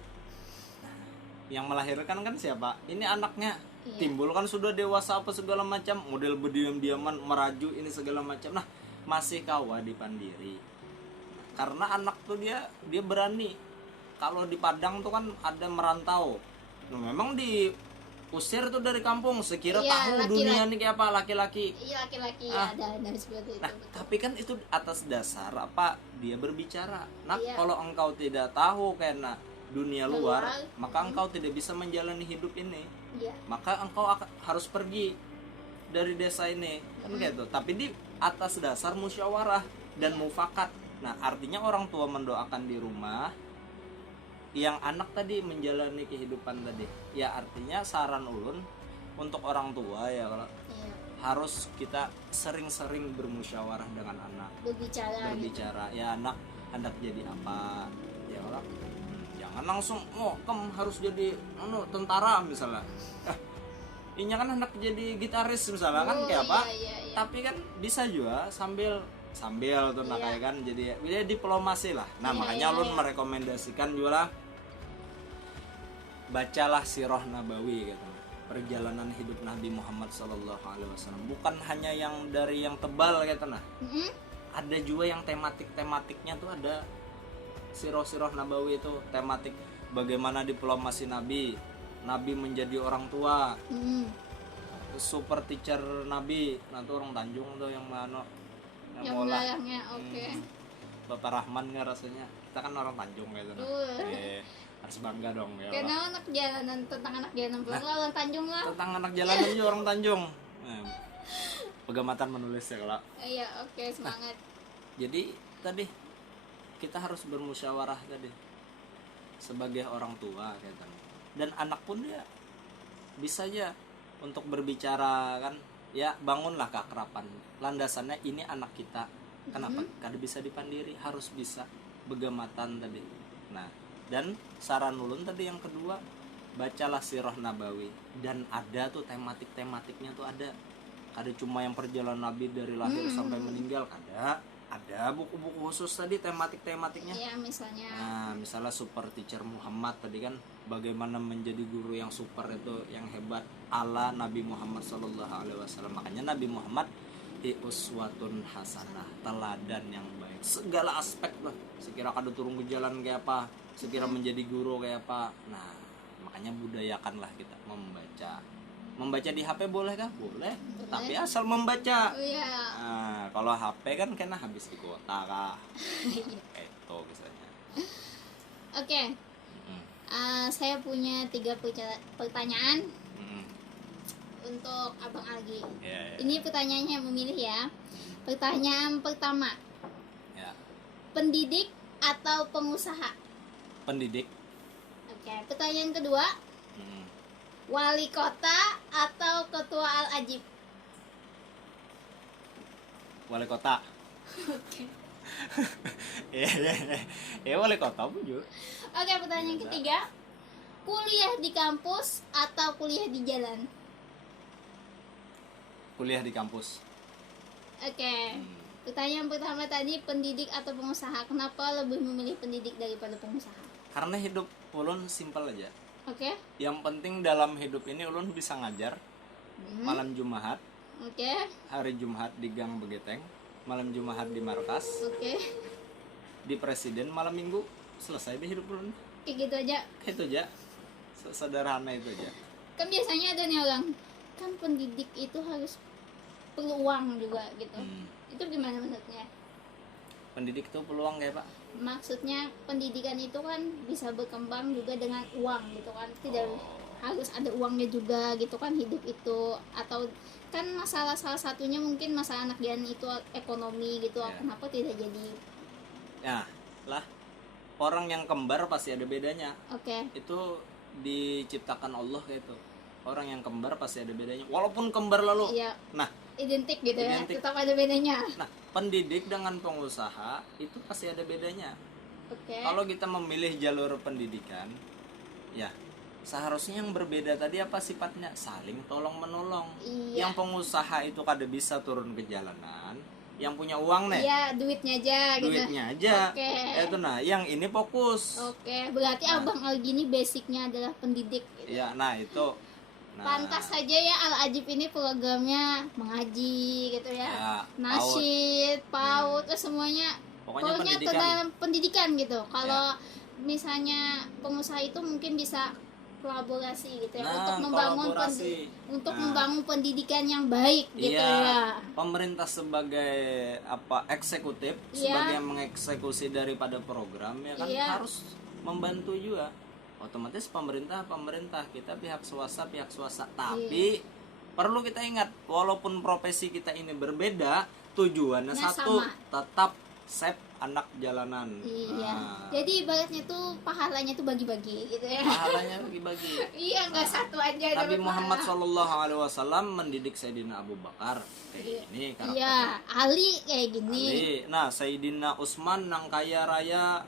Nah, yang melahirkan kan siapa? Ini anaknya. iya. Timbul kan sudah dewasa apa segala macam, model berdiam-diaman, meraju ini segala macam. Nah, masih kawa dipandiri. Karena anak tuh dia berani. Kalau di Padang tuh kan ada merantau. Nah, memang di usir tuh dari kampung, sekira Iya, tahu laki-laki. dunia ini kayak apa, laki-laki. Iya, laki-laki Ah. ada seperti itu. Nah, tapi kan itu atas dasar apa dia berbicara. Nah, Iya. kalau engkau tidak tahu karena dunia luar, Luar. maka engkau tidak bisa menjalani hidup ini. Iya. Maka engkau harus pergi dari desa ini, kan gitu. Tapi di atas dasar musyawarah dan mufakat. Nah, artinya orang tua mendoakan di rumah, yang anak tadi menjalani kehidupan tadi. Ya artinya saran ulun untuk orang tua ya, kalau Iya. harus kita sering-sering bermusyawarah dengan anak, Berbicara. berbicara ya anak hendak jadi apa ya, kalau jangan langsung kamu harus jadi tentara misalnya, ini kan hendak jadi gitaris misalnya, kan kayak apa, Iya. tapi kan bisa juga sambil tuh nah, Iya. kayak kan jadi diplomasi lah. Nah, Iya, makanya iya, ulun iya. merekomendasikan juga lah, bacalah sirah nabawi gitu, perjalanan hidup Nabi Muhammad SAW. Bukan hanya yang dari yang tebal gitu nah, Mm-mm. ada juga yang tematiknya tuh ada. Sirah nabawi itu tematik bagaimana diplomasi Nabi menjadi orang tua, Mm-mm. super teacher Nabi. Nanti orang Tanjung tuh yang mana yang Yang ngolah. melarangnya, oke. Bapak Rahman nggak rasanya, kita kan orang Tanjung gitu nah. Harus bangga dong ya. Karena anak jalanan, tentang anak jalanan pulang lawan Tanjung lah. Tentang anak jalanan juga orang Tanjung. Pegamatan menulis ya kalau. Iya, oke, semangat. Jadi tadi kita harus bermusyawarah tadi sebagai orang tua gitu. Dan anak pun dia bisa aja untuk berbicara kan, ya bangunlah keakraban. Landasannya ini anak kita. Kenapa? Kada bisa dipandiri, harus bisa begamatan tadi. Nah, dan saran ulun tadi yang kedua, bacalah sirah nabawi, dan ada tuh tematiknya tuh ada. Ada cuma yang perjalanan Nabi dari lahir sampai meninggal, ada buku-buku khusus tadi tematiknya. Iya, misalnya. Nah, misalnya super teacher Muhammad tadi kan, bagaimana menjadi guru yang super itu, yang hebat ala Nabi Muhammad SAW. Makanya Nabi Muhammad uswatun hasanah, teladan yang baik segala aspek lah. Sekira kada turun ke jalan kayak apa, sekira menjadi guru kayak apa. Nah, makanya budayakanlah kita membaca di HP boleh kah? Boleh. Tapi asal membaca. Oh iya. Nah, kalau HP kan kena habis di kota kah? Itu misalnya. Oke. Saya punya 3 pertanyaan untuk Abang Algi. Ya. Ini pertanyaannya memilih ya. Pertanyaan pertama, Ya. pendidik atau pengusaha? Pendidik. Oke. Pertanyaan kedua, wali kota atau ketua Al-Ajib? Wali kota. Oke. Ya wali kota pun juga. Oke, pertanyaan ketiga, kuliah di kampus atau kuliah di jalan? Kuliah di kampus. Oke. Pertanyaan pertama tadi, pendidik atau pengusaha. Kenapa lebih memilih pendidik daripada pengusaha? Karena hidup ulun simpel aja. Oke. Yang penting dalam hidup ini ulun bisa ngajar malam Jumat, Oke. hari Jumat di Gang Begeteng, malam Jumat di markas, Oke. di Presiden malam Minggu. Selesai deh hidup ulun. Kayak gitu aja. Kayak itu aja. Sederhana itu aja. Kan biasanya ada nih orang, kan pendidik itu harus perlu uang juga gitu. Itu gimana menurutnya? Pendidik itu peluang kayak Pak? Maksudnya pendidikan itu kan bisa berkembang juga dengan uang gitu kan, tidak harus ada uangnya juga gitu kan hidup itu. Atau kan masalah salah satunya mungkin masalah anak jalanan itu ekonomi gitu. Ya. Kenapa tidak jadi? Ya lah, orang yang kembar pasti ada bedanya. Oke. Itu diciptakan Allah gitu. Orang yang kembar pasti ada bedanya, walaupun kembar lalu. Iya, Nah, identik gitu Identik. ya, tetap ada bedanya. nah pendidik dengan pengusaha itu pasti ada bedanya. Oke. Kalau kita memilih jalur pendidikan, ya seharusnya yang berbeda tadi apa sifatnya? Saling tolong menolong. Iya. Yang pengusaha itu kada bisa turun ke jalanan, yang punya uang nih, Iya, duitnya aja gitu. duitnya aja. Oke. Itu nah, yang ini fokus. Oke, berarti Nah. Abang Algi ini basicnya adalah pendidik gitu. Ya, nah itu. Nah, Pantas saja ya Al-Ajib ini programnya mengaji gitu ya. ya, Nasyid, PAUD, semuanya pokoknya pendidikan. tentang pendidikan gitu. Kalau misalnya pengusaha itu mungkin bisa kolaborasi gitu ya, Nah, untuk membangun kolaborasi. untuk Nah. membangun pendidikan yang baik gitu Iya, ya. pemerintah sebagai eksekutif, Iya. sebagai yang mengeksekusi daripada program ya kan Iya. harus membantu juga. Otomatis pemerintah kita pihak swasta, tapi perlu kita ingat walaupun profesi kita ini berbeda, tujuannya Nah, satu, sama. tetap save anak jalanan. Iya. Nah, Jadi ibaratnya tuh pahalanya tuh bagi-bagi gitu ya. pahalanya bagi-bagi. Iya, nggak satu aja Nabi dapat Muhammad pahala. SAW mendidik Sayyidina Abu Bakar kayak ini karakternya. Iya, Ali kayak gini. Ali. Nah, Sayyidina Utsman nang kaya raya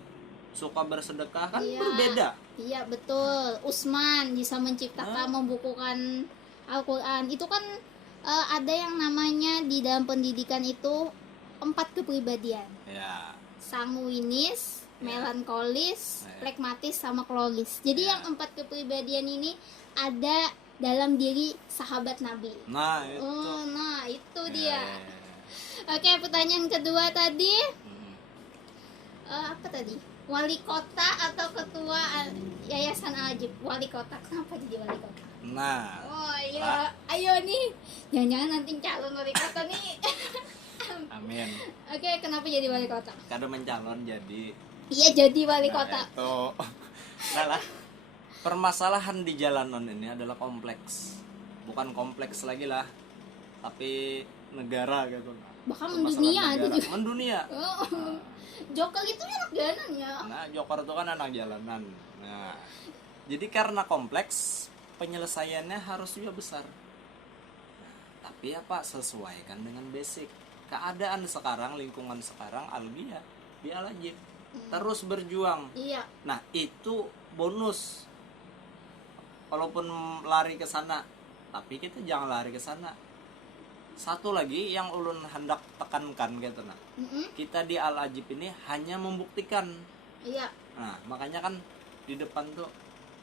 suka bersedekah kan Iya. berbeda. Iya, betul. Utsman bisa menciptakan, membukukan Al-Qur'an. Itu kan ada yang namanya di dalam pendidikan itu 4 kepribadian. Ya. Sanguinis, melankolis, Ya. pragmatis, sama klolis. Jadi Ya. yang 4 kepribadian ini ada dalam diri sahabat Nabi. Nah, itu. Oh, nah itu dia. Eh. Oke, pertanyaan kedua tadi Hmm. apa tadi? Wali kota atau ketua Yayasan Al-Ajib? Wali kota. Kenapa jadi wali kota? Nah, Oh iya, ayo nih. Jangan-jangan nanti calon wali kota nih. amin. Oke, kenapa jadi wali kota? Kada mencalon jadi. Iya, jadi wali Nah, kota. itu. Nah lah. Permasalahan di jalanan ini adalah kompleks. Bukan kompleks lagi lah, tapi negara gitu. Bahkan Permasalahan mendunia ada negara. juga. Mendunia. Oh, Joker itu anak jalanan ya. Nah, Joker itu kan anak jalanan. Nah, jadi karena kompleks, penyelesaiannya harus juga besar. Nah, tapi apa sesuaikan dengan basic keadaan sekarang, lingkungan sekarang, albiah dia wajib terus berjuang. Iya. Nah, itu bonus. Walaupun lari ke sana, tapi kita jangan lari ke sana. Satu lagi yang ulun hendak tekankan gitu nah. Kita di Al-Ajib ini hanya membuktikan. Iya. Nah, makanya kan di depan tuh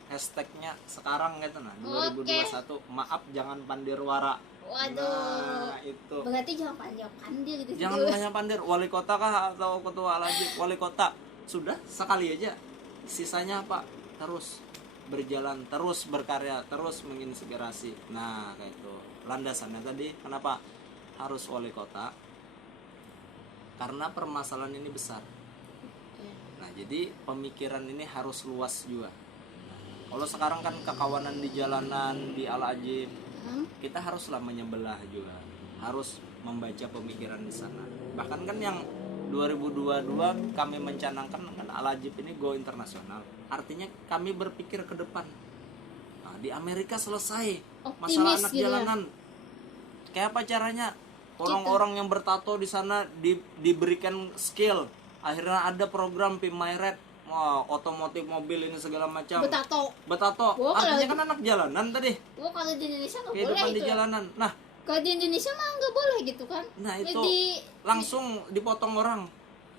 hashtagnya sekarang gitu nah, Oke. 2021 maaf jangan pandirwara. Waduh. Nah, itu. Berarti jangan pandir gitu. Jangan banyak pandir, wali kota kah atau ketua Al-Ajib? Wali kota. Sudah sekali aja. Sisanya apa? Terus berjalan, terus berkarya, terus menginspirasi. Nah, kayak itu. Landasannya tadi kenapa harus wali kota? Karena permasalahan ini besar. Nah, jadi pemikiran ini harus luas juga. Kalau sekarang kan kekawanan di jalanan, di Al-Ajib, kita haruslah menyebelah juga. Harus membaca pemikiran di sana. Bahkan kan yang 2022 kami mencanangkan kan Al-Ajib ini go internasional. Artinya kami berpikir ke depan. Nah, di Amerika selesai Optimis masalah anak gitu ya. jalanan. Kayak apa caranya? Orang-orang yang bertato di sana diberikan skill. Akhirnya ada program Pimairet, otomotif mobil ini segala macam. Betato. Oh, Artinya kalau- kan anak jalanan tadi. Oh, kalau di Indonesia nggak boleh Kehidupan di itu. jalanan. Nah, Kalau di Indonesia mah nggak boleh gitu kan? nah itu Jadi langsung dipotong orang.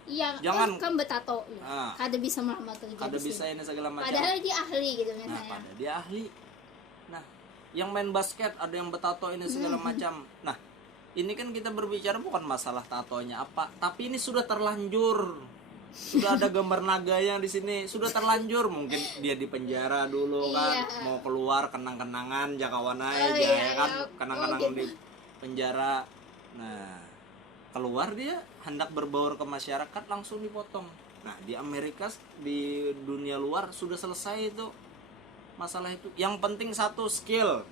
iya, jangan- kan betato. Nah, Kada bisa melamar kerja ada di sini. bisa ini segala macam. Padahal dia ahli gitu Nah, misalnya. pada dia ahli. Nah, yang main basket ada yang betato ini segala macam. Nah, ini kan kita berbicara bukan masalah tatonya apa, tapi ini sudah terlanjur. Sudah ada gambar naganya di sini, sudah terlanjur. Mungkin dia di penjara dulu kan, Iya. mau keluar kenang-kenangan jakawanai Oh, aja iya, ya kan, iya. kenang-kenang Oh, gitu. di penjara. Nah, keluar dia hendak berbaur ke masyarakat langsung dipotong. Nah, di Amerika, di dunia luar sudah selesai itu masalah itu. Yang penting satu skill.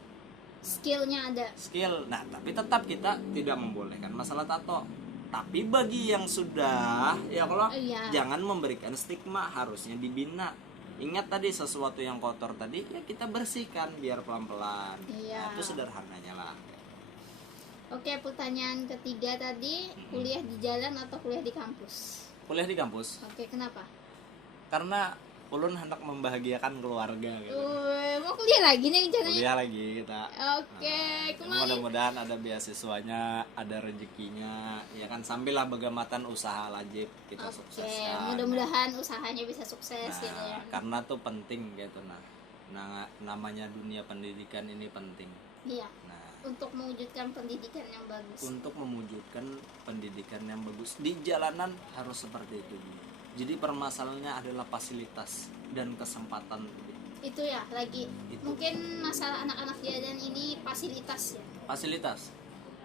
Skillnya ada. Skill. Nah, tapi tetap kita tidak membolehkan masalah tato. Tapi bagi yang sudah, ya kalau Iya. jangan memberikan stigma, harusnya dibina. Ingat tadi sesuatu yang kotor tadi ya kita bersihkan biar pelan-pelan. Iya. Nah, itu sederhananya lah. Oke, pertanyaan ketiga tadi, kuliah di jalan atau kuliah di kampus? Kuliah di kampus Oke, kenapa? karena ulun hendak membahagiakan keluarga gitu. Mau kuliah lagi nih rencananya? Kuliah lagi kita. Oke, Nah, kemarin. mudah-mudahan ada beasiswanya, ada rezekinya, ya kan sambilah begamatan usaha Al-Ajib kita Oke, sukseskan. mudah-mudahan usahanya bisa sukses Nah, gitu ya. karena tuh penting gitu nah namanya dunia pendidikan ini penting. Iya, Nah, untuk mewujudkan pendidikan yang bagus. untuk mewujudkan pendidikan yang bagus di jalanan harus seperti itu juga. Jadi permasalahannya adalah fasilitas dan kesempatan. Itu ya lagi Itu. mungkin masalah anak-anak jalanan ini fasilitas ya. Fasilitas.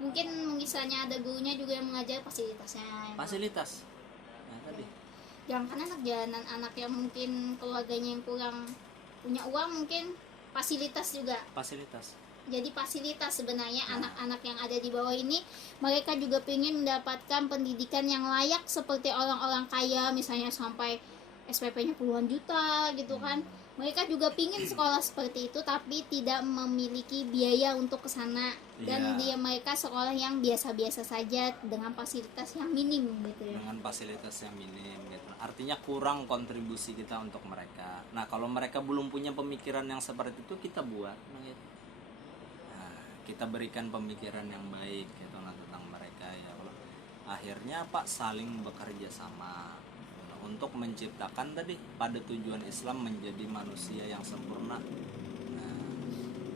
Mungkin misalnya ada gurunya juga yang mengajar fasilitasnya yang Fasilitas. Nah, tadi. jangan kan anak jalanan, anak yang mungkin keluarganya yang kurang punya uang, mungkin fasilitas juga. Fasilitas. Jadi fasilitas sebenarnya anak-anak yang ada di bawah ini, mereka juga ingin mendapatkan pendidikan yang layak seperti orang-orang kaya, misalnya sampai SPP-nya puluhan juta gitu kan. Mereka juga pingin sekolah seperti itu, tapi tidak memiliki biaya untuk ke sana. Dan mereka sekolah yang biasa-biasa saja dengan fasilitas yang minim gitu ya. Dengan fasilitas yang minim gitu. Artinya kurang kontribusi kita untuk mereka. Nah, kalau mereka belum punya pemikiran yang seperti itu, kita buat gitu. Nah, kita berikan pemikiran yang baik gitu tentang mereka ya. Akhirnya Pak saling bekerja sama untuk menciptakan tadi pada tujuan Islam menjadi manusia yang sempurna.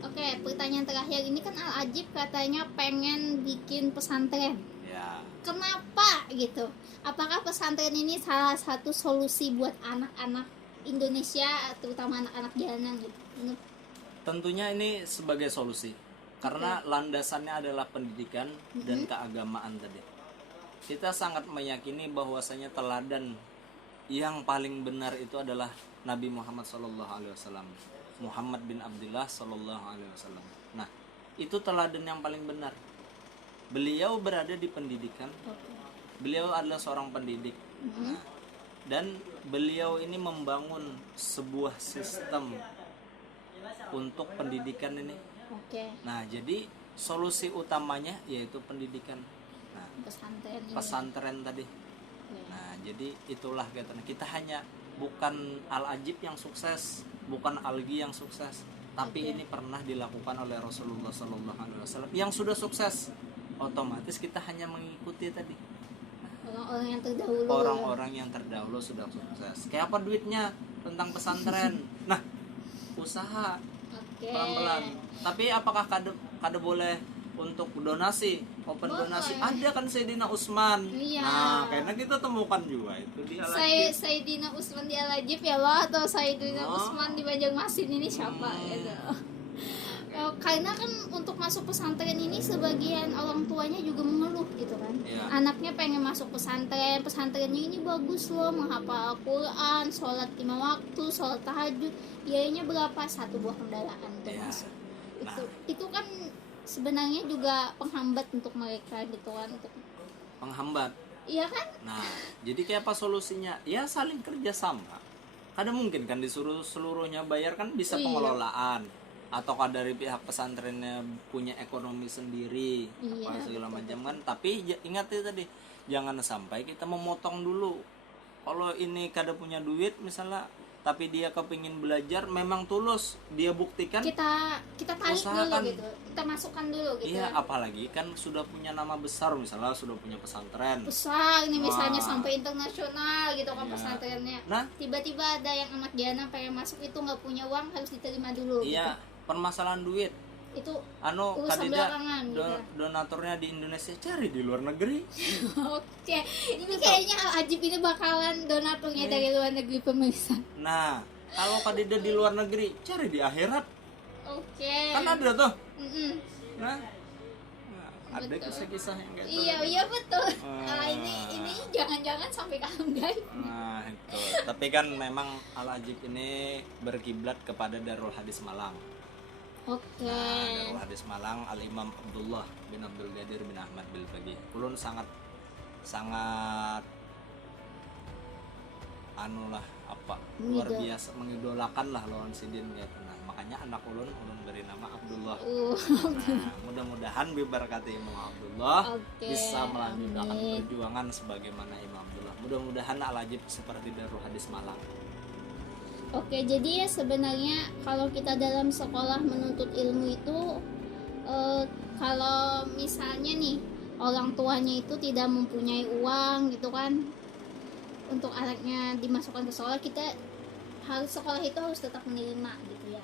Oke, pertanyaan terakhir ini kan Al-Ajib katanya pengen bikin pesantren. Ya. Kenapa gitu? Apakah pesantren ini salah satu solusi buat anak-anak Indonesia, terutama anak-anak jalanan gitu? Tentunya ini sebagai solusi. Karena landasannya adalah pendidikan dan keagamaan tadi. Kita sangat meyakini bahwasanya teladan yang paling benar itu adalah Nabi Muhammad SAW, Muhammad bin Abdullah SAW. Nah, itu teladan yang paling benar. Beliau berada di pendidikan. Beliau adalah seorang pendidik. Nah, dan beliau ini membangun sebuah sistem untuk pendidikan ini. Nah, jadi solusi utamanya yaitu pendidikan. Nah, pesantren tadi. Nah, jadi itulah kita hanya bukan Al-Ajib yang sukses, bukan Algi yang sukses, tapi ini pernah dilakukan oleh Rasulullah SAW yang sudah sukses. Otomatis kita hanya mengikuti tadi. Orang-orang yang terdahulu. Orang-orang yang terdahulu sudah sukses. Kayak apa duitnya tentang pesantren? Nah, usaha pelan-pelan. Tapi apakah kade boleh untuk donasi, open donasi? Ada kan Sayyidina Usman. Nah, kayaknya kita temukan juga itu di Al-Ajib. Sayyidina Usman di Al-Ajib ya Allah, atau Sayyidina Usman di Banjarmasin ini siapa gitu. Karena kan untuk masuk pesantren ini sebagian orang tuanya juga mengeluh gitu kan. Anaknya pengen masuk pesantren, pesantrennya ini bagus loh, menghafal Al-Quran, sholat 5 waktu, sholat tahajud, biayanya berapa, 1 buah kendaraan untuk masuk. Itu kan sebenarnya juga penghambat untuk mereka gitu kan, untuk penghambat. Iya kan? Nah, jadi kayak apa solusinya? Ya saling kerjasama. Kadang mungkin kan disuruh seluruhnya bayar kan bisa pengelolaan, ataukah dari pihak pesantrennya punya ekonomi sendiri, apa segala macam kan. Tapi ingat itu tadi, jangan sampai kita memotong dulu. Kalau ini kada punya duit misalnya, tapi dia kepingin belajar, memang tulus, dia buktikan, kita tarik dulu gitu, kita masukkan dulu gitu. Iya, apalagi kan sudah punya nama besar, misalnya sudah punya pesantren besar ini, misalnya sampai internasional gitu kan pesantrennya. Nah, tiba-tiba ada yang anak jana pengen masuk, itu nggak punya uang, harus diterima dulu. Iya, gitu. Permasalahan duit itu urusan belakangan gitu. Donaturnya di Indonesia, cari di luar negeri. Oke, ini kayaknya Al-Ajib ini bakalan donaturnya dari luar negeri pemirsa. Nah, kalau kadida di luar negeri, cari di akhirat. Kan ada tuh. Nah, ada kisah-kisah yang kayak iya betul. Ini jangan-jangan sampai ke alam gaib. Nah, itu. Tapi kan memang Al-Ajib ini berkiblat kepada Darul Hadis Malang. Nah, Darul Hadis Malang Al-Imam Abdullah bin Abdul Qadir bin Ahmad Bilbagi. Ulun sangat luar biasa mengidolakan lah lawan sidin gitu. Nah, makanya anak ulun beri nama Abdullah. Nah, mudah-mudahan berkati Imam Abdullah bisa melanjutkan perjuangan sebagaimana Imam Abdullah. Mudah-mudahan Al-Ajib seperti Darul Hadis Malang. Oke, jadi ya sebenarnya kalau kita dalam sekolah menuntut ilmu itu, kalau misalnya nih orang tuanya itu tidak mempunyai uang gitu kan, untuk anaknya dimasukkan ke sekolah, sekolah itu harus tetap menerima gitu ya.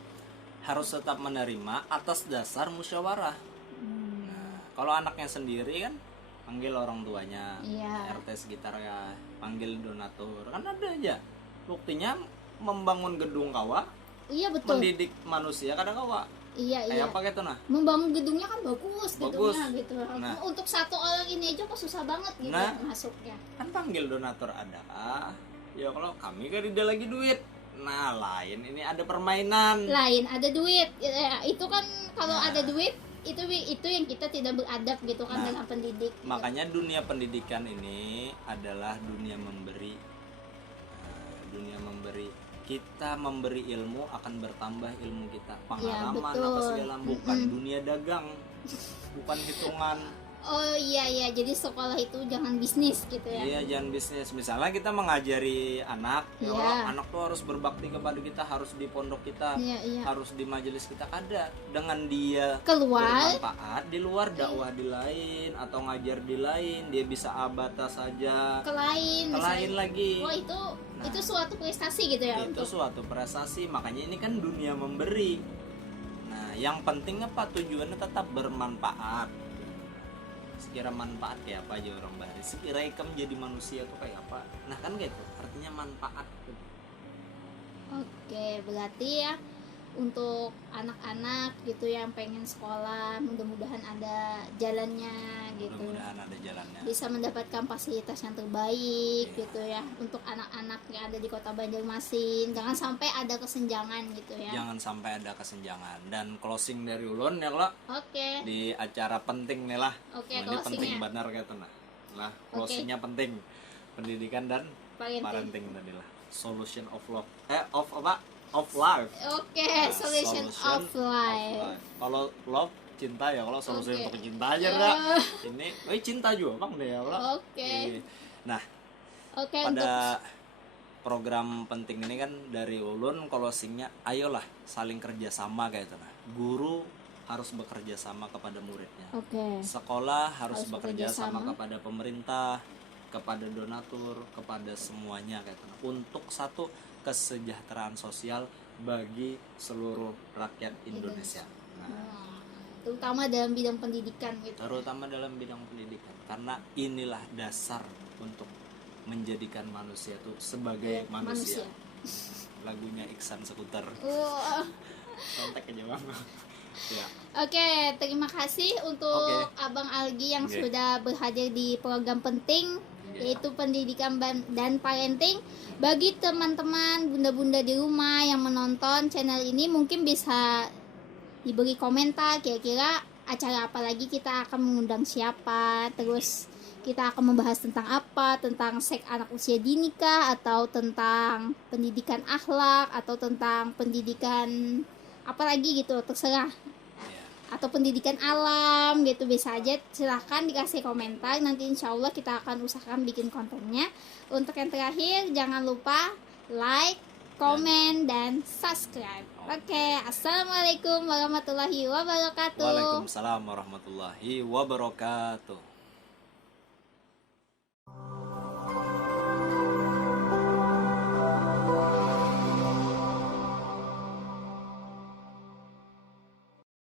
Harus tetap menerima atas dasar musyawarah. Nah, kalau anaknya sendiri kan panggil orang tuanya, RT sekitar ya, panggil donatur, kan ada aja. Buktinya membangun gedung kawah Iya betul. mendidik manusia kadang kawa Iya iya. kayak apa gitu nah. Membangun gedungnya kan bagus Bagus. gedungnya gitu. Nah. Untuk satu orang ini aja kok susah banget gitu Nah. masuknya. Kan panggil donatur ada. Ya kalau kami kan ada lagi duit. Nah, lain ini ada permainan. Lain ada duit. Ya, itu kan kalau Nah. ada duit itu yang kita tidak beradab gitu kan Nah. dengan pendidik. Makanya dunia pendidikan ini adalah dunia memberi. Dunia memberi. Kita memberi ilmu akan bertambah ilmu kita. Pengalaman betul. apa segala bukan dunia dagang. Bukan hitungan. Oh iya jadi sekolah itu jangan bisnis gitu ya. Iya, jangan bisnis. Misalnya kita mengajari anak, ya Iya. Allah, anak tuh harus berbakti kepada kita, harus di pondok kita, Iya. harus di majelis kita. Ada dengan dia Keluar bermanfaat di luar, dakwah di lain atau ngajar di lain, dia bisa abata saja ke lain. ke lain lagi. Wah itu suatu prestasi gitu ya Itu untuk suatu prestasi. Makanya ini kan dunia memberi. Nah, yang penting apa, tujuannya tetap bermanfaat. Sekira manfaat kayak apa aja orang bahari, sekira ikam jadi manusia tuh kayak apa. Nah kan gitu, artinya manfaat gitu. Oke, berarti ya untuk anak-anak gitu yang pengen sekolah, mudah-mudahan ada jalannya gitu. Mudah-mudahan ada jalannya. Bisa mendapatkan fasilitas yang terbaik Iya. gitu ya untuk anak-anak yang ada di Kota Banjarmasin. Jangan sampai ada kesenjangan gitu ya. Jangan sampai ada kesenjangan. Dan closing dari ulun ya lah Oke. di acara penting nih lah. Oke, Ini penting closingnya. benar kayak nah. Lah, closingnya penting. Pendidikan dan Parenting. parenting tadi lah. Solution of love. Of apa? Of life. Oke, Nah, solution of life. Kalau love cinta ya, kalau solusi Oke. untuk cinta aja enggak. Ini, cinta juga bang deh ya Allah. Oke. Nah, Oke untuk pada program penting ini kan dari ulun closingnya, ayolah saling kerjasama kayak itu nah. Guru harus bekerja sama kepada muridnya. Oke. Sekolah harus Harus bekerja bekerja sama sama. kepada pemerintah, kepada donatur, kepada semuanya kayak itu. Untuk satu kesejahteraan sosial bagi seluruh rakyat Indonesia. Nah, Nah, terutama dalam bidang pendidikan gitu. terutama dalam bidang pendidikan, karena inilah dasar untuk menjadikan manusia itu sebagai manusia. Lagunya Iksan Sekuter. Wah. Kontak aja bang. Ya. Oke, terima kasih untuk Oke. Abang Algi yang Oke. sudah berhadir di program penting Iya. yaitu pendidikan dan parenting. Bagi teman-teman bunda-bunda di rumah yang menonton channel ini mungkin bisa diberi komentar kira-kira acara apa lagi kita akan mengundang siapa, terus kita akan membahas tentang apa, tentang seks anak usia dini kah, atau tentang pendidikan akhlak, atau tentang pendidikan apa lagi gitu, terserah, Ya. atau pendidikan alam gitu, bisa aja silahkan dikasih komentar, nanti insya Allah kita akan usahakan bikin kontennya. Untuk yang terakhir jangan lupa like, komen, dan subscribe. Oke, assalamualaikum warahmatullahi wabarakatuh. Waalaikumsalam warahmatullahi wabarakatuh.